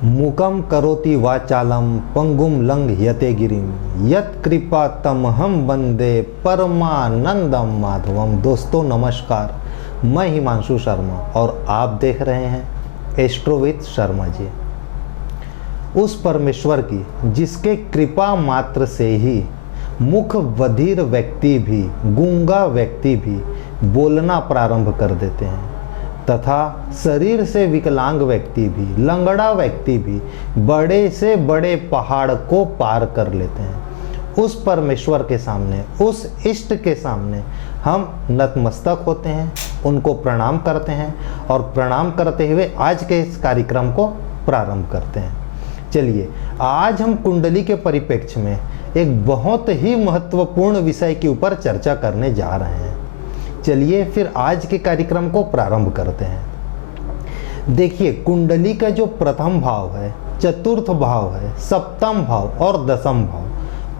मूकं करोति वाचालं पंगुम लंघयते गिरिम यत् कृपा तमहम वंदे परमानंदम माधवम। दोस्तों नमस्कार, मैं हिमांशु शर्मा और आप देख रहे हैं एस्ट्रो विद शर्मा जी। उस परमेश्वर की जिसके कृपा मात्र से ही मुख बधिर व्यक्ति भी, गूंगा व्यक्ति भी बोलना प्रारंभ कर देते हैं तथा शरीर से विकलांग व्यक्ति भी, लंगड़ा व्यक्ति भी बड़े से बड़े पहाड़ को पार कर लेते हैं। उस परमेश्वर के सामने, उस इष्ट के सामने हम नतमस्तक होते हैं, उनको प्रणाम करते हैं और प्रणाम करते हुए आज के इस कार्यक्रम को प्रारंभ करते हैं। चलिए, आज हम कुंडली के परिप्रेक्ष्य में एक बहुत ही महत्वपूर्ण विषय के ऊपर चर्चा करने जा रहे हैं। चलिए फिर आज के कार्यक्रम को प्रारंभ करते हैं। देखिए, कुंडली का जो प्रथम भाव है, चतुर्थ भाव है, सप्तम भाव और दसम भाव,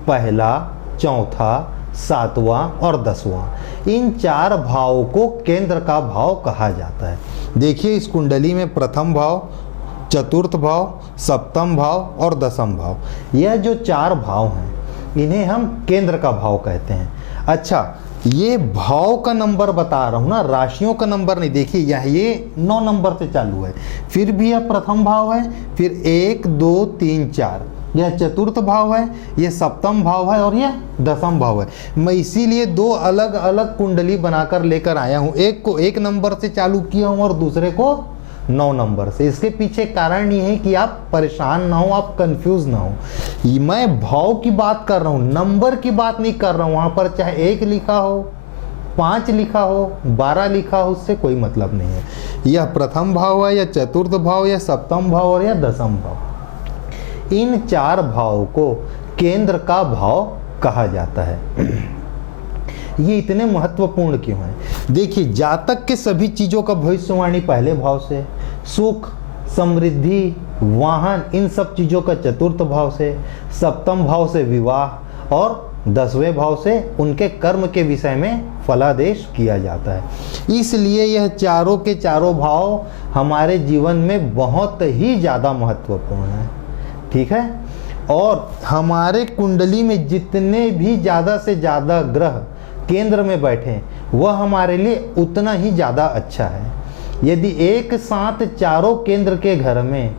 पहला, चौथा, सातवां और दसवां, इन चार भावों को केंद्र का भाव कहा जाता है। देखिए, इस कुंडली में प्रथम भाव, चतुर्थ भाव, सप्तम भाव और दसम भाव, यह जो चार भाव हैं इन्हें हम केंद्र का भाव कहते हैं। अच्छा, ये भाव का नंबर बता रहा हूँ ना, राशियों का नंबर नहीं। देखिए, ये 9 नंबर से चालू है, फिर भी यह प्रथम भाव है, फिर 1 2 3 4, यह चतुर्थ भाव है, यह सप्तम भाव है और यह दसम भाव है। मैं इसीलिए 2 अलग अलग कुंडली बनाकर लेकर आया हूँ, एक को 1 नंबर से चालू किया हूँ और दूसरे को 9 नंबर से। इसके पीछे कारण ये है कि आप परेशान ना हो, आप कंफ्यूज ना हो। मैं भाव की बात कर रहा हूँ, नंबर की बात नहीं कर रहा हूँ। वहाँ पर चाहे 1 लिखा हो, 5 लिखा हो, 12 लिखा हो, उससे कोई मतलब नहीं है। यह प्रथम भाव है या चतुर्थ भाव या सप्तम भाव और या दसम भाव, इन चार भाव को केंद्र का भाव कहा जाता है। ये इतने महत्वपूर्ण क्यों हैं? देखिए, जातक के सभी चीज़ों का भविष्यवाणी पहले भाव से, सुख, समृद्धि, वाहन, इन सब चीज़ों का चतुर्थ भाव से, सप्तम भाव से विवाह और 10वें भाव से उनके कर्म के विषय में फलादेश किया जाता है। इसलिए यह चारों के चारों भाव हमारे जीवन में बहुत ही ज़्यादा महत्वपूर्ण है। ठीक है, और हमारे कुंडली में जितने भी ज़्यादा से ज़्यादा ग्रह केंद्र में बैठे वह हमारे लिए उतना ही ज़्यादा अच्छा है। यदि एक साथ चारों केंद्र के घर में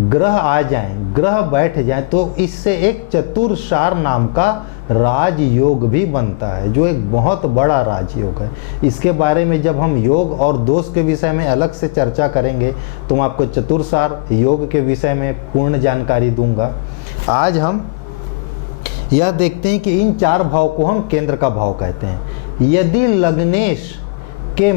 ग्रह आ जाएं, ग्रह बैठ जाएं, तो इससे एक चतुर्सार नाम का राजयोग भी बनता है, जो एक बहुत बड़ा राजयोग है। इसके बारे में जब हम योग और दोष के विषय में अलग से चर्चा करेंगे तो मैं आपको चतुर्सार योग के विषय में पूर्ण जानकारी दूंगा। आज हम यह देखते हैं कि इन चार भाव को हम केंद्र का भाव कहते हैं। यदि लग्नेश के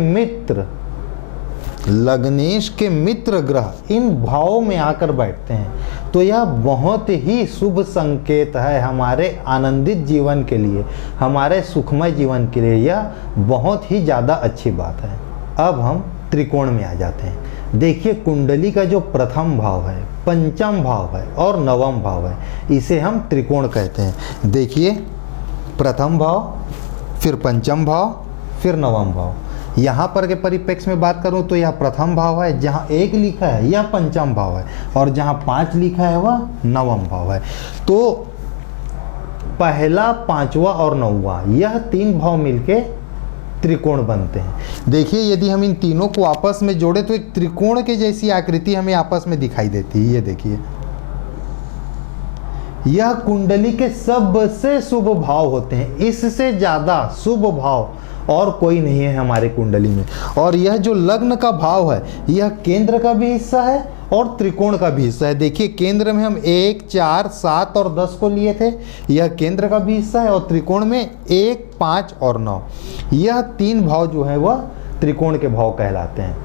मित्र ग्रह इन भावों में आकर बैठते हैं तो यह बहुत ही शुभ संकेत है हमारे आनंदित जीवन के लिए, हमारे सुखमय जीवन के लिए। यह बहुत ही ज़्यादा अच्छी बात है। अब हम त्रिकोण में आ जाते हैं। देखिए, कुंडली का जो प्रथम भाव है, पंचम भाव है और नवम भाव है, इसे हम त्रिकोण कहते हैं। देखिए, प्रथम भाव, फिर पंचम भाव, फिर नवम भाव। यहाँ पर के परिप्रेक्ष्य में बात करूँ तो यह प्रथम भाव है, जहाँ 1 लिखा है यह पंचम भाव है और जहाँ 5 लिखा है वह नवम भाव है। तो पहला, 5वां और 9वां, यह 3 भाव मिलके त्रिकोण बनते हैं। देखिए, यदि हम इन तीनों को आपस में जोड़े तो एक त्रिकोण के जैसी आकृति हमें आपस में दिखाई देती है। ये देखिए, यह कुंडली के सबसे शुभ भाव होते हैं। इससे ज्यादा शुभ भाव और कोई नहीं है हमारे कुंडली में। और यह जो लग्न का भाव है, यह केंद्र का भी हिस्सा है और त्रिकोण का भी हिस्सा है। देखिए, केंद्र में हम 1 4 7 और 10 को लिए थे, यह केंद्र का भी हिस्सा है। और त्रिकोण में 1 5 और 9, यह 3 भाव जो है वह त्रिकोण के भाव कहलाते हैं।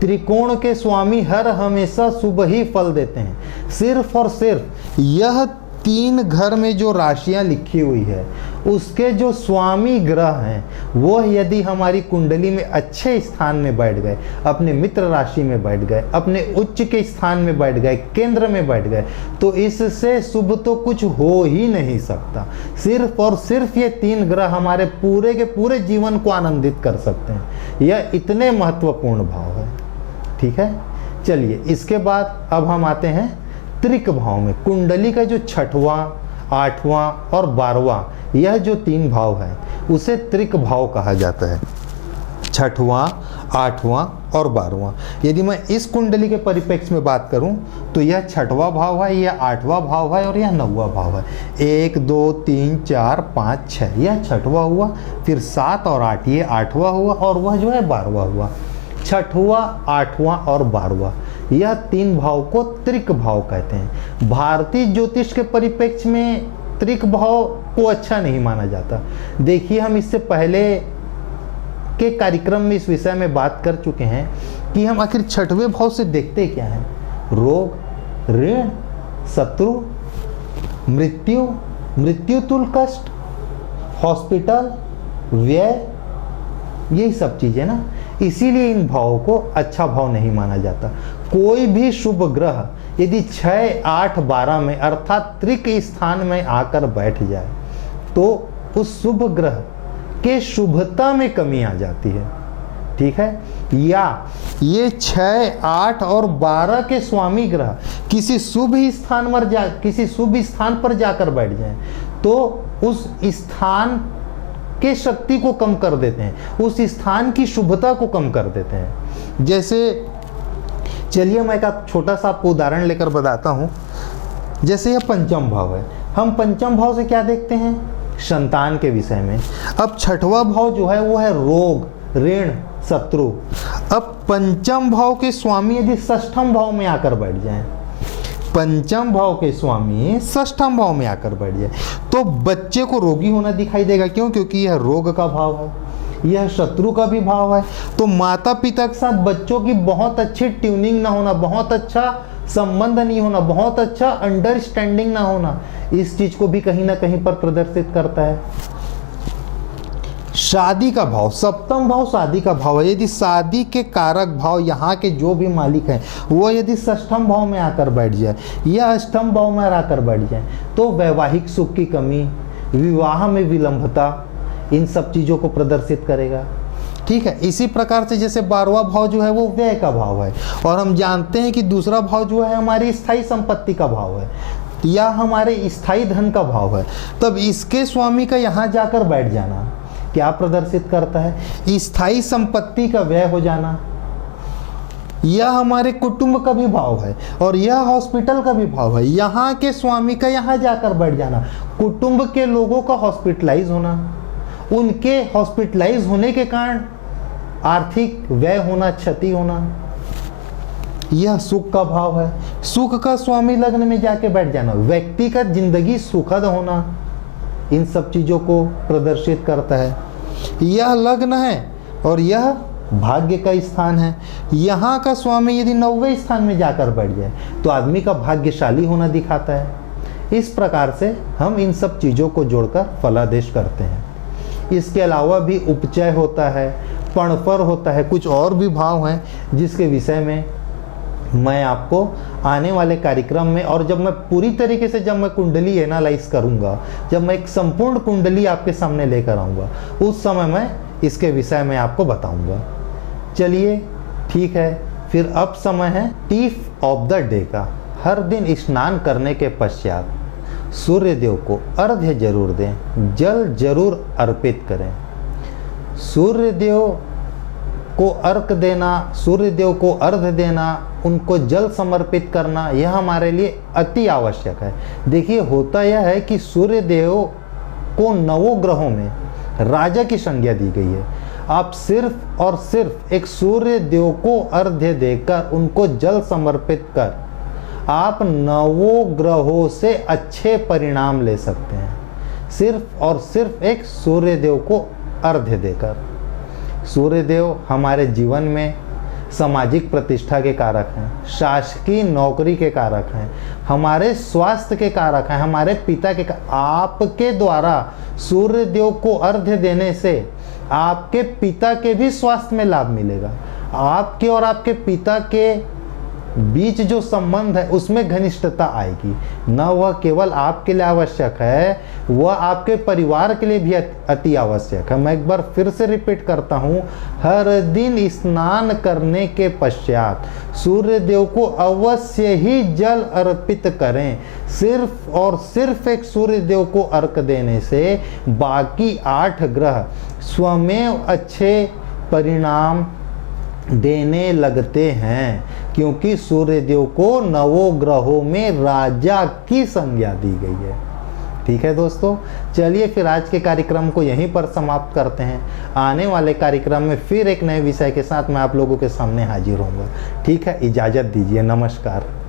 त्रिकोण के स्वामी हर हमेशा शुभ ही फल देते हैं। सिर्फ और सिर्फ यह 3 घर में जो राशियां लिखी हुई है, उसके जो स्वामी ग्रह हैं वह यदि हमारी कुंडली में अच्छे स्थान में बैठ गए, अपने मित्र राशि में बैठ गए, अपने उच्च के स्थान में बैठ गए, केंद्र में बैठ गए, तो इससे शुभ तो कुछ हो ही नहीं सकता। सिर्फ और सिर्फ ये 3 ग्रह हमारे पूरे के पूरे जीवन को आनंदित कर सकते हैं। यह इतने महत्वपूर्ण भाव है। ठीक है, चलिए इसके बाद अब हम आते हैं त्रिक भाव में। कुंडली का जो छठवां, आठवां और 12वां, यह जो 3 भाव है उसे त्रिक भाव कहा जाता है। छठवां, आठवां और 12वां। यदि मैं इस कुंडली के परिप्रेक्ष्य में बात करूं तो यह छठवां भाव है, यह 8वां भाव है और यह 9वां भाव है। 1 2 3 4 5 6 यह छठवां हुआ, फिर 7 और 8 ये 8वां हुआ और वह जो है 12वां हुआ। छठवां, 8वां और 12वां, यह 3 भाव को त्रिक भाव कहते हैं। भारतीय ज्योतिष के परिप्रेक्ष्य में त्रिक भाव को अच्छा नहीं माना जाता। देखिए हम इससे पहले के कार्यक्रम में इस विषय में बात कर चुके हैं कि हम आखिर छठवें भाव से देखते क्या हैं। रोग, ऋण, शत्रु, मृत्यु, मृत्यु तुल्य कष्ट, हॉस्पिटल, व्यय, यही सब चीजें ना। इसीलिए इन भावों को अच्छा भाव नहीं माना जाता। कोई भी शुभ ग्रह यदि 6, 8, 12 में अर्थात त्रिक स्थान में आकर बैठ जाए तो उस शुभ ग्रह के शुभता में कमी आ जाती है। ठीक है, या ये 6, 8 और 12 के स्वामी ग्रह किसी शुभ स्थान पर जाकर बैठ जाएं तो उस स्थान के शक्ति को कम कर देते हैं, उस स्थान की शुभता को कम कर देते हैं। जैसे चलिए मैं एक छोटा सा आपको उदाहरण लेकर बताता हूं। जैसे यह पंचम भाव है, हम पंचम भाव से क्या देखते हैं, संतान के विषय में। अब छठवां भाव जो है वो है रोग, ऋण, शत्रु। अब पंचम भाव के स्वामी यदि षष्ठम भाव में आकर बैठ जाएं, पंचम भाव के स्वामी षष्ठम भाव में आकर बैठ जाए तो बच्चे को रोगी होना दिखाई देगा। क्यों? क्योंकि यह रोग का भाव है, यह शत्रु का भी भाव है। तो माता पिता के साथ बच्चों की बहुत अच्छी ट्यूनिंग ना होना, बहुत अच्छा संबंध नहीं होना, बहुत अच्छा अंडरस्टैंडिंग ना होना, इस चीज को भी कहीं ना कहीं पर प्रदर्शित करता है। शादी का भाव, सप्तम भाव शादी का भाव है। यदि शादी के कारक भाव यहाँ के जो भी मालिक हैं वो यदि षष्ठम भाव में आकर बैठ जाए या अष्टम भाव में आकर बैठ जाए तो वैवाहिक सुख की कमी, विवाह में विलंबता, इन सब चीज़ों को प्रदर्शित करेगा। ठीक है, इसी प्रकार से जैसे 12वां भाव जो है वो व्यय का भाव है और हम जानते हैं कि दूसरा भाव जो है हमारी स्थायी संपत्ति का भाव है या हमारे स्थायी धन का भाव है। तब इसके स्वामी का यहाँ जाकर बैठ जाना क्या प्रदर्शित करता है, स्थायी संपत्ति का व्यय हो जाना। यह हमारे कुटुंब का भी भाव है और यह हॉस्पिटल का भी भाव है। यहाँ के स्वामी का यहाँ जाकर बैठ जाना, कुटुंब के लोगों का हॉस्पिटलाइज होना, उनके हॉस्पिटलाइज होने के कारण आर्थिक व्यय होना, क्षति होना। यह सुख का भाव है। सुख का स्वामी लग्न में जाके बैठ जाना, व्यक्ति का जिंदगी सुखद होना, इन सब चीजों को प्रदर्शित करता है। यह लग्न है और यह भाग्य का स्थान है। यहाँ का स्वामी यदि 9वें स्थान में जाकर बैठ जाए तो आदमी का भाग्यशाली होना दिखाता है। इस प्रकार से हम इन सब चीजों को जोड़कर फलादेश करते हैं। इसके अलावा भी उपचय होता है, पणपर होता है, कुछ और भी भाव हैं जिसके विषय में मैं आपको आने वाले कार्यक्रम में, और जब मैं पूरी तरीके से जब मैं कुंडली एनालाइज करूंगा, जब मैं एक संपूर्ण कुंडली आपके सामने लेकर आऊंगा, उस समय मैं इसके विषय में आपको बताऊंगा। चलिए ठीक है, फिर अब समय है टिप ऑफ द डे का। हर दिन स्नान करने के पश्चात सूर्य देव को अर्घ्य जरूर दें, जल जरूर अर्पित करें। सूर्य देव को अर्घ देना, सूर्य देव को अर्घ देना, उनको जल समर्पित करना, यह हमारे लिए अति आवश्यक है। देखिए होता यह है कि सूर्य देव को 9 ग्रहों में राजा की संज्ञा दी गई है। आप सिर्फ और सिर्फ एक सूर्य देव को अर्घ्य देकर, उनको जल समर्पित कर आप 9 ग्रहों से अच्छे परिणाम ले सकते हैं, सिर्फ और सिर्फ एक सूर्य देव को अर्घ्य देकर। सूर्य देव हमारे जीवन में सामाजिक प्रतिष्ठा के कारक हैं, शासकीय नौकरी के कारक हैं, हमारे स्वास्थ्य के कारक हैं, हमारे पिता के आपके द्वारा सूर्य देव को अर्घ्य देने से आपके पिता के भी स्वास्थ्य में लाभ मिलेगा। आपके और आपके पिता के बीच जो संबंध है उसमें घनिष्ठता आएगी। न वह केवल आपके लिए आवश्यक है, वह आपके परिवार के लिए भी अति आवश्यक है। मैं एक बार फिर से रिपीट करता हूँ, हर दिन स्नान करने के पश्चात सूर्य देव को अवश्य ही जल अर्पित करें। सिर्फ और सिर्फ एक सूर्य देव को अर्घ देने से बाकी 8 ग्रह स्वमेव अच्छे परिणाम देने लगते हैं, क्योंकि सूर्य देव को नवोग्रहों में राजा की संज्ञा दी गई है। ठीक है दोस्तों, चलिए फिर आज के कार्यक्रम को यहीं पर समाप्त करते हैं। आने वाले कार्यक्रम में फिर एक नए विषय के साथ मैं आप लोगों के सामने हाजिर होऊंगा। ठीक है, इजाज़त दीजिए, नमस्कार।